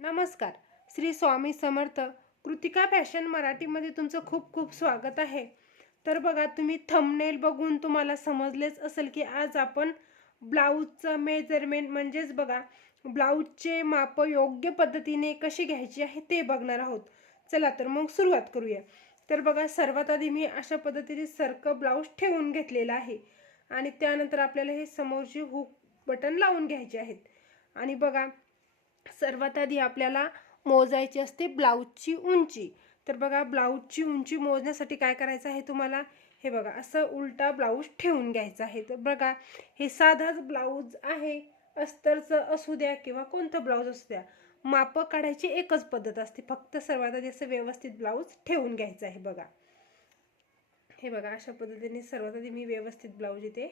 नमस्कार. श्री स्वामी समर्थ कृतिका फॅशन मराठीमध्ये तुमचं खूप खूप स्वागत आहे. तर बघा तुम्ही थंबनेल बघून तुम्हाला समजलेच असेल की आज आपण ब्लाऊजचं मेजरमेंट म्हणजेच बघा ब्लाऊजचे माप योग्य पद्धतीने कशी घ्यायची आहे ते बघणार आहोत. चला तर मग सुरुवात करूया. तर बघा सर्वात आधी मी अशा पद्धतीने सरकं ब्लाऊज ठेवून घेतलेलं आहे. आणि त्यानंतर आपल्याला हे समोरचे हुक बटन लावून घ्यायचे आहेत. आणि बघा सर्वात आधी आपल्याला मोजायची असते ब्लाऊजची उंची. तर बघा ब्लाऊजची उंची मोजण्यासाठी काय करायचं आहे तुम्हाला? हे बघा असं उलटा ब्लाऊज ठेवून घ्यायचा आहे. तर बघा हे साधाच ब्लाऊज आहे. अस्तरचं असू द्या किंवा कोणतं ब्लाऊज असू द्या मापं काढायची एकच पद्धत असते. फक्त सर्वात आधी असं व्यवस्थित ब्लाऊज ठेवून घ्यायचं आहे बघा. हे बघा अशा पद्धतीने सर्वात आधी मी व्यवस्थित ब्लाऊज इथे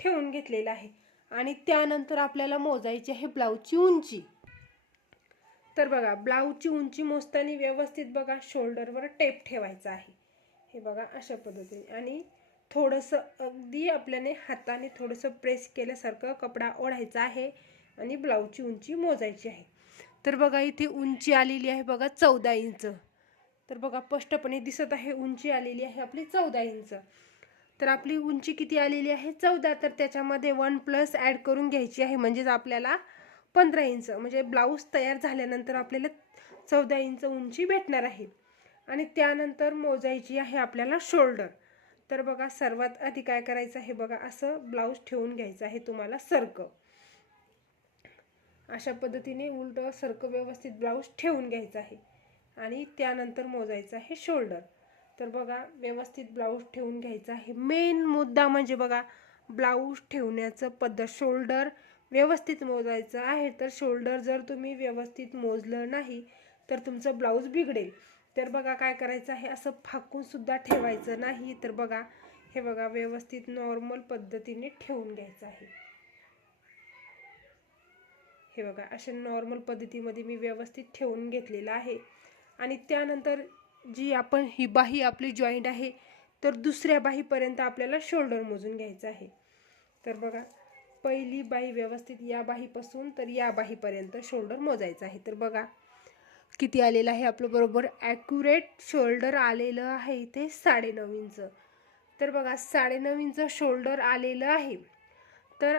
ठेवून घेतलेला आहे. आणि त्यानंतर आपल्याला मोजायची आहे ब्लाऊजची उंची. तर बघा ब्लाऊजची उंची मोजताना व्यवस्थित बघा शोल्डरवर टेप ठेवायचा आहे. हे बघा अशा पद्धतीने. आणि थोडंसं अगदी आपल्याने हाताने थोडंसं प्रेस केल्यासारखं कपडा ओढायचा आहे आणि ब्लाऊजची उंची मोजायची आहे. तर बघा इथे उंची आलेली आहे बघा चौदा इंच. तर बघा स्पष्टपणे दिसत आहे उंची आलेली आहे आपली चौदा इंच. तर आपली उंची किती आलेली आहे? चौदा. तर त्याच्यामध्ये वन प्लस ॲड करून घ्यायची आहे. म्हणजेच आपल्याला पंधरा इंच म्हणजे ब्लाऊज तयार झाल्यानंतर आपल्याला चौदा इंच उंची भेटणार आहे. आणि त्यानंतर मोजायची आहे आपल्याला शोल्डर. तर बघा सर्वात आधी काय करायचं आहे बघा असं ब्लाऊज ठेवून घ्यायचं आहे तुम्हाला सरकं. अशा पद्धतीने उलट सरकं व्यवस्थित ब्लाऊज ठेवून घ्यायचं आहे. आणि त्यानंतर मोजायचं आहे शोल्डर. तर बघा व्यवस्थित ब्लाऊज ठेवून घ्यायचा आहे. मेन मुद्दा म्हणजे बघा ब्लाऊज ठेवण्याचं पद्धत शोल्डर व्यवस्थित मोजायचं आहे तर शोल्डर जर तुम्ही व्यवस्थित मोजलं नाही तर तुमचं ब्लाऊज बिघडेल. तर बघा काय करायचं आहे असं फाकून सुद्धा ठेवायचं नाही तर बघा हे बघा व्यवस्थित नॉर्मल पद्धतीने ठेवून घ्यायचं आहे. हे बघा अशा नॉर्मल पद्धतीमध्ये मी व्यवस्थित ठेवून घेतलेलं आहे. आणि त्यानंतर जी आपण ही बाही आपली जॉईंट आहे तर दुसऱ्या बाहीपर्यंत आपल्याला शोल्डर मोजून घ्यायचं आहे. तर बघा पहिली बाही व्यवस्थित या बाहीपासून तर या बाहीपर्यंत शोल्डर मोजायचं आहे. तर बघा किती आलेलं आहे आपलं बरोबर? ॲक्युरेट शोल्डर आलेलं आहे इथे साडेनऊ इंच तर बघा साडेनऊ इंच शोल्डर आलेलं आहे. तर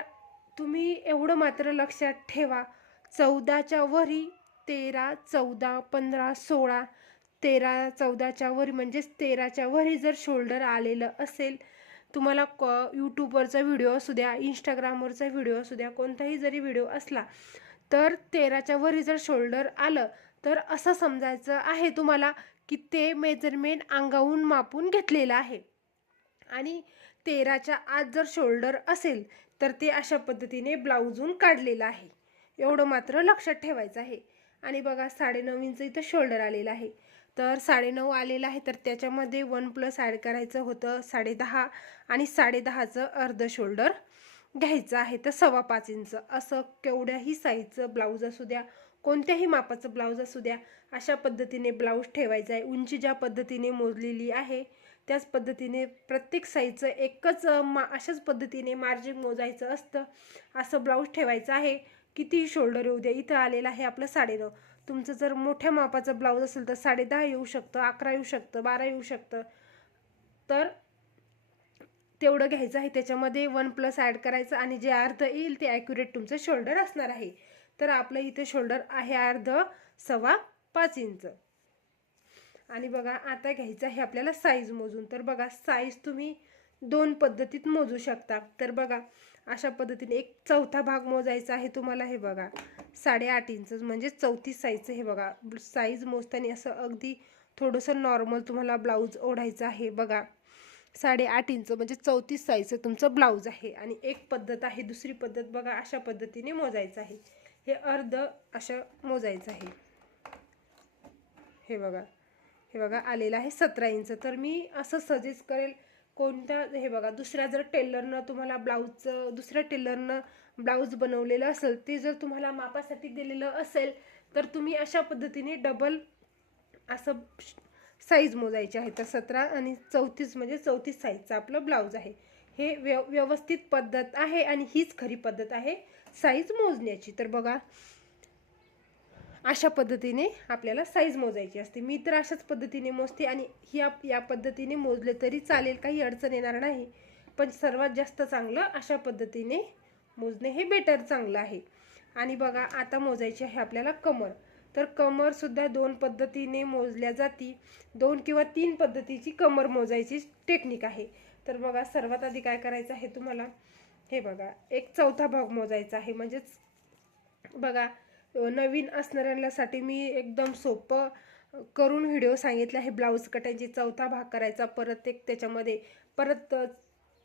तुम्ही एवढं मात्र लक्षात ठेवा चौदाच्या वरी तेरा चौदा पंधरा सोळा तेरा चौदाच्या वरी म्हणजेच तेराच्या वरी जर शोल्डर आलेलं असेल तुम्हाला क यूट्यूबवरचा व्हिडिओ असू द्या इंस्टाग्रामवरचा व्हिडिओ असू द्या कोणताही जरी व्हिडिओ असला तर तेराच्या वरी जर शोल्डर आलं तर असं समजायचं आहे तुम्हाला की ते मेजरमेंट अंगावून मापून घेतलेलं आहे. आणि तेराच्या आत जर शोल्डर असेल तर ते अशा पद्धतीने ब्लाऊजून काढलेलं आहे. एवढं मात्र लक्षात ठेवायचं आहे. आणि बघा साडेनऊ इंच इथं शोल्डर आलेलं आहे. तर साडेनऊ आलेलं आहे. तर त्याच्यामध्ये वन प्लस ॲड करायचं होतं साडेदहा आणि साडेदहाचं अर्ध शोल्डर घ्यायचं आहे. तर सव्वा पाच इंच. असं केवढ्याही साईजचं ब्लाऊज असू द्या कोणत्याही मापाचं ब्लाऊज असू द्या अशा पद्धतीने ब्लाऊज ठेवायचा आहे. उंची ज्या पद्धतीने मोजलेली आहे त्याच पद्धतीने प्रत्येक साईजचं एकच मा अशाच पद्धतीने मार्जिन मोजायचं असतं. असं ब्लाऊज ठेवायचं आहे. कितीही शोल्डर येऊ द्या इथं आलेलं आहे आपलं साडेनऊ. तुमचं जर मोठ्या मापाचं ब्लाऊज असेल तर साडेदहा येऊ शकतं अकरा येऊ शकतं बारा येऊ शकतं. तर तेवढं घ्यायचं आहे. त्याच्यामध्ये वन प्लस ॲड करायचं आणि जे अर्ध येईल ते ॲक्युरेट तुमचं शोल्डर असणार आहे. तर आपलं इथे शोल्डर आहे अर्ध सव्वा पाच इंच. आणि बघा आता घ्यायचं आहे आपल्याला साईज मोजून. तर बघा साईज तुम्ही दोन पद्धतीत मोजू शकता. तर बघा अशा पद्धतीने एक चौथा भाग मोजायचा आहे तुम्हाला हे बघा. साडेआठ इंच म्हणजे चौतीस साईजचं हे बघा. साईज मोजताना असं अगदी थोडंसं नॉर्मल तुम्हाला ब्लाऊज ओढायचं आहे. बघा. साडेआठ इंच म्हणजे चौतीस साईजचं तुमचं ब्लाऊज आहे. आणि एक पद्धत आहे दुसरी पद्धत बघा अशा पद्धतीने मोजायचं आहे. हे अर्ध असं मोजायचं आहे. हे बघा. हे बघा आलेलं आहे सतरा इंच. तर मी असं सजेस्ट करेल कोणत्या हे बघा दुसऱ्या जर टेलरनं तुम्हाला ब्लाऊजचं दुसऱ्या टेलरनं ब्लाऊज बनवलेलं असेल ते जर तुम्हाला मापासाठी दिलेलं असेल तर तुम्ही अशा पद्धतीने डबल असं साईज मोजायची आहे तर सतरा आणि चौतीस म्हणजे चौतीस साईजचं आपलं ब्लाऊज आहे. हे व्यव व्यवस्थित पद्धत आहे आणि हीच खरी पद्धत आहे साईज मोजण्याची. तर बघा अशा पद्धतीने आपल्याला साईज मोजायची असते. मी तर अशाच पद्धतीने मोजते आणि ह्या या पद्धतीने मोजले तरी चालेल काही अडचण येणार नाही. पण सर्वात जास्त चांगलं अशा पद्धतीने मोजणे हे बेटर चांगलं आहे. आणि बघा आता मोजायची आहे आपल्याला कमर. तर कमरसुद्धा दोन पद्धतीने मोजल्या जाती. दोन किंवा तीन पद्धतीची कमर मोजायची टेक्निक आहे. तर बघा सर्वात आधी काय करायचं आहे तुम्हाला? हे बघा एक चौथा भाग मोजायचा आहे. म्हणजेच बघा नवीन असणाऱ्यांसाठी मी एकदम सोपं करून व्हिडिओ सांगितले. आहे ब्लाऊज कटायची चौथा भाग करायचा परत एक त्याच्यामध्ये परत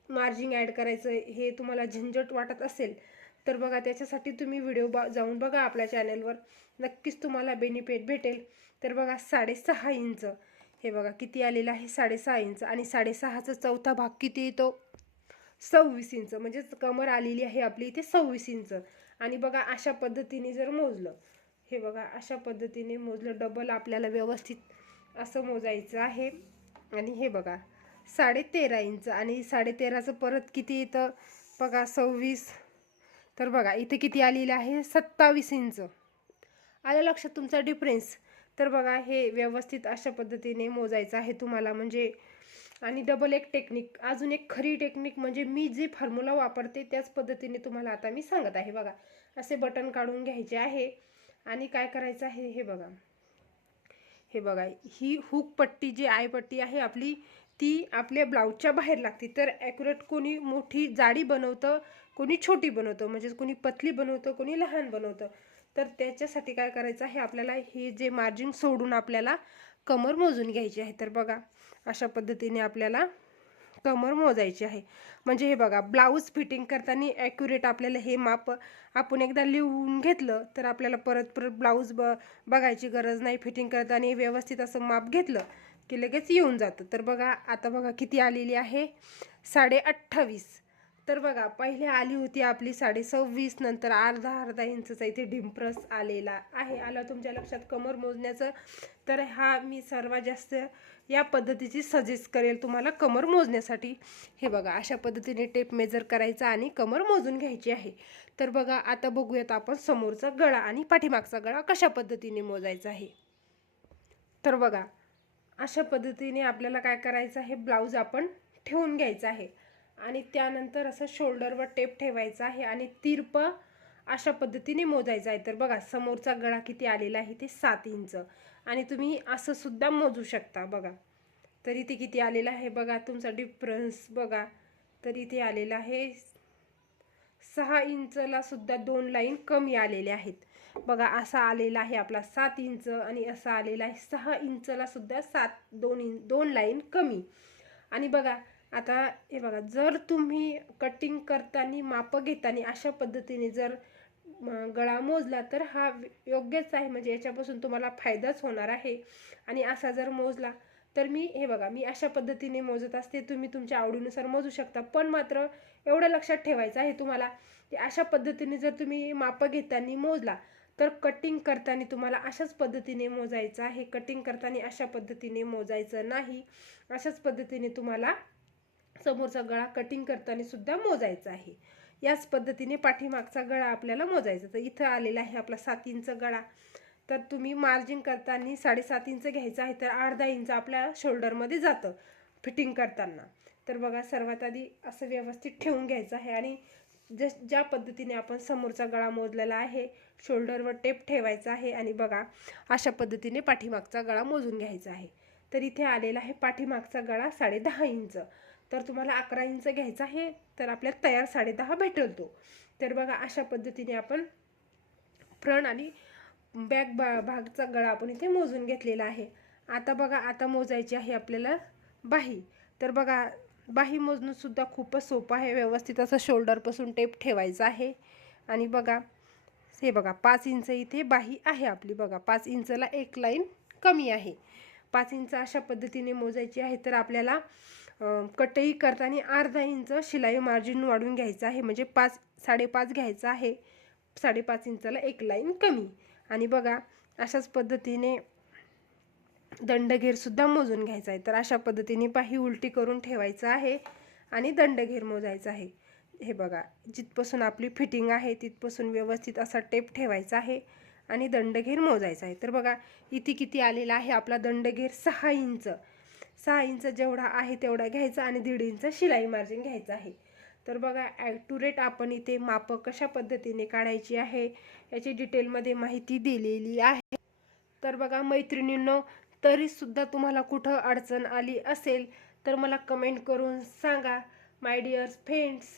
मार्जिंग ॲड करायचं हे तुम्हाला झंझट वाटत असेल तर बघा त्याच्यासाठी तुम्ही व्हिडिओ बा जाऊन बघा आपल्या चॅनलवर नक्कीच तुम्हाला बेनिफिट भेटेल. तर बघा साडेसहा इंच. हे बघा किती आलेलं आहे? साडेसहा इंच. आणि साडेसहाचा चौथा भाग किती येतो? सव्वीस इंच. म्हणजेच कमर आलेली आहे आपली इथे सव्वीस इंच. आणि बघा अशा पद्धतीने जर मोजलं हे बघा अशा पद्धतीने मोजलं डबल आपल्याला व्यवस्थित असं मोजायचं आहे. आणि हे बघा साडेतेरा इंच आणि साडेतेराचं परत किती येतं बघा सव्वीस. तर बघा इथे किती आलेलं आहे? सत्तावीस इंच. आलं लक्षात तुमचा डिफरन्स तर बघा हे व्यवस्थित अशा पद्धतीने मोजायचं आहे तुम्हाला. म्हणजे आणि डबल एक टेक्निक अजून एक खरी टेक्निक म्हणजे मी जे फॉर्म्युला वापरते त्याच पद्धतीने तुम्हाला आता मी सांगत आहे. बघा असे बटन काढून घ्यायचे आहे. आणि काय करायचं आहे हे बघा. हे बघा ही हुक पट्टी जी आयपट्टी आहे आपली ती आपल्या ब्लाऊजच्या बाहेर लागते. तर ॲक्युरेट कोणी मोठी जाडी बनवतं कोणी छोटी बनवतं. म्हणजे कोणी पतली बनवतं कोणी लहान बनवतं. तर त्याच्यासाठी काय करायचं आहे? आपल्याला हे जे मार्जिन सोडून आपल्याला कमर मोजून घ्यायची आहे. तर बघा अशा पद्धतीने आपल्याला कमर मोजायची आहे. म्हणजे हे बघा ब्लाऊज फिटिंग करताना ॲक्युरेट आपल्याला हे माप आपण एकदा लिहून घेतलं तर आपल्याला परत परत ब्लाऊज ब बघायची गरज नाही. फिटिंग करताना व्यवस्थित असं माप घेतलं की लगेच येऊन जातं. तर बघा आता बघा किती आलेली आहे? साडे अठ्ठावीस. तर बघा पहिले आली होती आपली साडे सव्वीस नंतर अर्धा अर्धा इंचचा इथे डिम्प्रस आलेला आहे. आला तुमच्या लक्षात? कमर मोजण्याचं तर हा मी सर्वात जास्त या पद्धतीची सजेस्ट करेल तुम्हाला कमर मोजण्यासाठी. हे बघा अशा पद्धतीने टेप मेजर करायचा आणि कमर मोजून घ्यायची आहे. तर बघा आता बघूयात आपण समोरचा गळा आणि पाठीमागचा गळा कशा पद्धतीने मोजायचा आहे. तर बघा अशा पद्धतीने आपल्याला काय करायचं आहे? ब्लाऊज आपण ठेवून घ्यायचं आहे. आणि त्यानंतर असं शोल्डरवर टेप ठेवायचा आहे आणि तिरप अशा पद्धतीने मोजायचं आहे. तर बघा समोरचा गळा किती आलेला आहे ते सात इंच. आणि तुम्ही असं सुद्धा मोजू शकता बघा. तर इथे किती आलेला आहे बघा तुमचा डिफरन्स बघा. तर इथे आलेला आहे सहा इंचला सुद्धा दोन लाईन कमी आलेले आहेत. बघा असा आलेला आहे आपला सात इंच आणि असा आलेला आहे सहा इंचला सुद्धा सात दोन इंच दोन लाईन कमी. आणि बघा आता हे बघा जर तुम्ही कटिंग करताना मापं घेताना अशा पद्धतीने जर गळा मोजला तर हा योग्यच आहे. म्हणजे याच्यापासून तुम्हाला फायदाच होणार आहे. आणि असा जर मोजला तर मी हे बघा मी अशा पद्धतीने मोजत असते. तुम्ही तुमच्या आवडीनुसार मोजू शकता. पण मात्र एवढं लक्षात ठेवायचं आहे तुम्हाला की अशा पद्धतीने जर तुम्ही मापं घेताना मोजला तर कटिंग करताना तुम्हाला अशाच पद्धतीने मोजायचं आहे. कटिंग करताना अशा पद्धतीने मोजायचं नाही. अशाच पद्धतीने तुम्हाला समोरचा गळा कटिंग करताना सुद्धा मोजायचा आहे. याच पद्धतीने पाठीमागचा गळा आपल्याला मोजायचा. तर इथं आलेला आहे आपला सात इंच गळा. तर तुम्ही मार्जिन करताना साडेसात इंच घ्यायचं आहे तर अर्धा इंच आपल्या शोल्डरमध्ये जातं फिटिंग करताना. तर बघा सर्वात आधी असं व्यवस्थित ठेवून घ्यायचं आहे आणि जस ज्या पद्धतीने आपण समोरचा गळा मोजलेला आहे शोल्डरवर टेप ठेवायचा आहे आणि बघा अशा पद्धतीने पाठीमागचा गळा मोजून घ्यायचा आहे. तर इथे आलेला आहे पाठीमागचा गळा साडे दहा इंच. तर तुम्हाला अकरा इंच घ्यायचा आहे तर आपल्याला तयार साडेदहा भेटेल तो. तर बघा अशा पद्धतीने आपण फ्रंट आणि बॅक बा भागचा गळा आपण इथे मोजून घेतलेला आहे. आता बघा आता मोजायची आहे आपल्याला बाही. तर बघा बाही मोजणंसुद्धा खूपच सोपं आहे. व्यवस्थित असं शोल्डरपासून टेप ठेवायचं आहे. आणि बघा हे बघा पाच इंच इथे बाही आहे आपली. बघा पाच इंचला एक लाईन कमी आहे. पाच इंच अशा पद्धतीने मोजायची आहे तर आपल्याला कटई करताना अर्धा इंच शिलाई मार्जिन वाढून घ्यायचं आहे. म्हणजे पाच साडेपाच घ्यायचं आहे. साडेपाच इंचाला एक लाईन कमी. आणि बघा अशाच पद्धतीने दंडघेरसुद्धा मोजून घ्यायचा आहे. तर अशा पद्धतीने पाही उलटी करून ठेवायचं आहे आणि दंडघेर मोजायचा आहे. हे बघा जिथपासून आपली फिटिंग आहे तिथपासून व्यवस्थित असा टेप ठेवायचा आहे आणि दंडघेर मोजायचा आहे. तर बघा इथे किती आलेला आहे आपला दंडघेर सहा इंच. सहा इंच जेवढा आहे तेवढा घ्यायचा आणि दीड इंच शिलाई मार्जिन घ्यायचं आहे. तर बघा ॲक्युरेट आपण इथे मापं कशा पद्धतीने काढायची आहे याची डिटेलमध्ये माहिती दिलेली आहे. तर बघा मैत्रिणींनो तरीसुद्धा तुम्हाला कुठं अडचण आली असेल तर मला कमेंट करून सांगा. माय डिअर्स फ्रेंड्स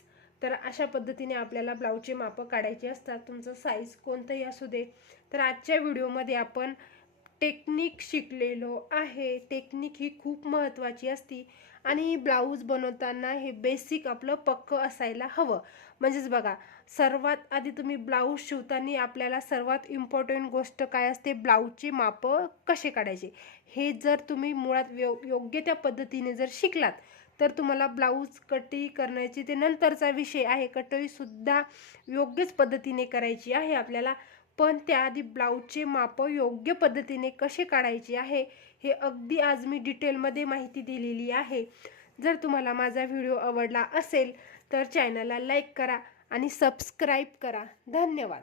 तर अशा पद्धतीने आपल्याला ब्लाऊजचे मापं काढायचे असतात. तुमचं साईज कोणतंही असू दे. तर आजच्या व्हिडिओमध्ये आपण टेक्निक शिकलेलो आहे. टेक्निक ही खूप महत्त्वाची असती. आणि ब्लाऊज बनवताना हे बेसिक आपलं पक्क असायला हवं. म्हणजेच बघा सर्वात आधी तुम्ही ब्लाऊज शिवताना आपल्याला सर्वात इम्पॉर्टंट गोष्ट काय असते? ब्लाऊजचे मापं कसे काढायचे? हे जर तुम्ही मुळात यो योग्य त्या पद्धतीने जर शिकलात तर तुम्हाला ब्लाऊज कटी करण्याची ते नंतरचा विषय आहे. कटईसुद्धा योग्यच पद्धतीने करायची आहे. आपल्याला पण त्याआधी ब्लाऊजचे मापं योग्य पद्धतीने कसे काढायचे आहे हे अगदी आज मी डिटेलमध्ये माहिती दिलेली आहे. जर तुम्हाला माझा व्हिडिओ आवडला असेल तर चॅनलला लाईक करा आणि सबस्क्राईब करा. धन्यवाद.